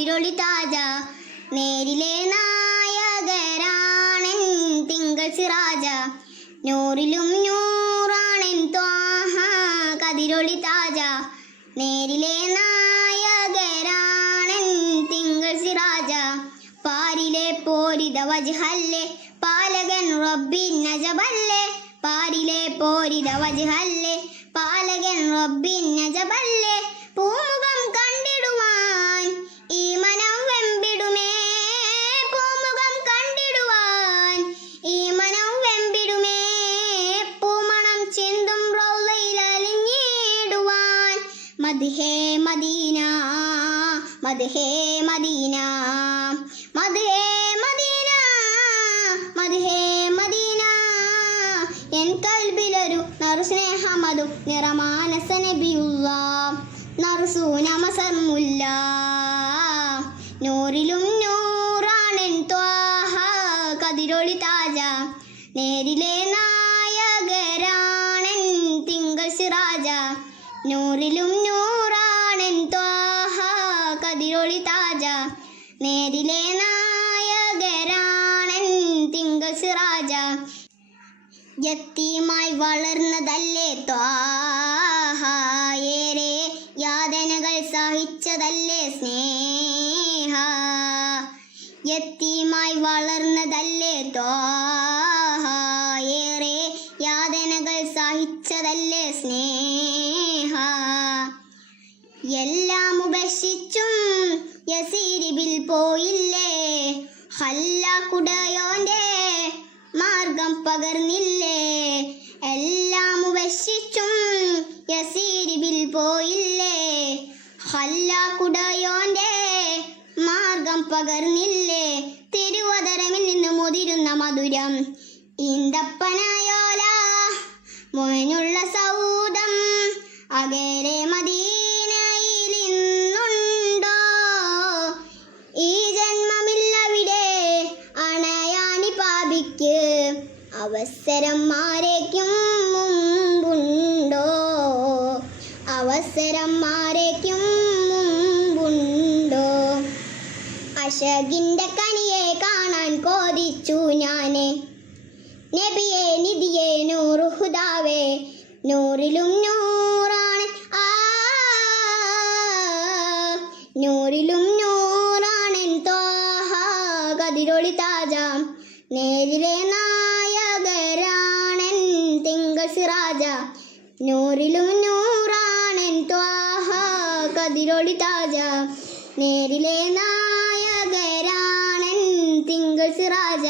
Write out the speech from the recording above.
കതിരൊളി താജ. നേരിലെ നായകരാണൻ തിങ്കൾ സിറാജ നൂറിലും നൂറാണൻ ത്വാഹ കതിരൊളി താജ. നേരിലെ നായകരാണൻ തിങ്കൾ സിറാജ പാരിലെ പോരിത വജ്ഹല്ലേ പാലകൻ റബ്ബി നജബല്ലേ. പാരിലെ പോരിത വജ്ഹല്ലേ പാലകൻ റബ്ബി നജബല്ലേ. മദ്ഹേ മദീന മദ്ഹേ മദീന മദ്ഹേ മദീന മദ്ഹേ മദീന. എൻ കൽബിലൊരു നറുസ്നേഹമതു നിറമാനസ നബിയുള്ള നറുസൂന മസർമുല്ല നൂറിലും എൻ ത്വാഹ കതിരൊളി താജ. നേരിലെ നായകരാണെൻ തിങ്കൾ സിറാജ. നൂറിലും നൂറാണെൻ ത്വാഹ കതിരൊളി താജ. നേരിലെ നായകരാണെൻ തിങ്കൾ സിറാജ യത്തീമായി വളർന്നതല്ലേ ത്വാഹ ഏറെ യാതനകൾ സഹിച്ചതല്ലേ സ്നേഹ. യത്തീമായി വളർന്നതല്ലേ ത്വാഹ ഏറെ യാതനകൾ സഹിച്ചതല്ലേ സ്നേഹ പോയില്ലേ? ഹല്ല കുടയോന്റെ മാർഗം പകർന്നില്ലേ? എല്ലാം ഉപേക്ഷിച്ചും യസീരിവിൽ പോയില്ലേ? ഹല്ല കുടയോന്റെ മാർഗം പകർന്നില്ലേ? തിരുവതരമിൽ നിന്ന് മുതിരുന്ന മധുരം ഈന്തപ്പനയോല അവസരം ആരേക്കും മുമ്പുണ്ടോ? അവസരം ആരേക്കും മുമ്പുണ്ടോ? അശകിന്റെ കനിയെ കാണാൻ കോതിച്ചു ഞാൻ. നബിയെ നിധിയെ നൂറു ഹുദാവേ നൂറിലും നൂറാണ് ആ. നൂറിലും നൂറാണെൻ തോഹ കതിരൊളി താജാം നേരിലെ സിറാജ നൂറിലും നൂറാണെൻ ത്വാഹ കതിരൊളി താജ. നേരിലെ നായകരാണൻ തിങ്കൾ സിറാജ.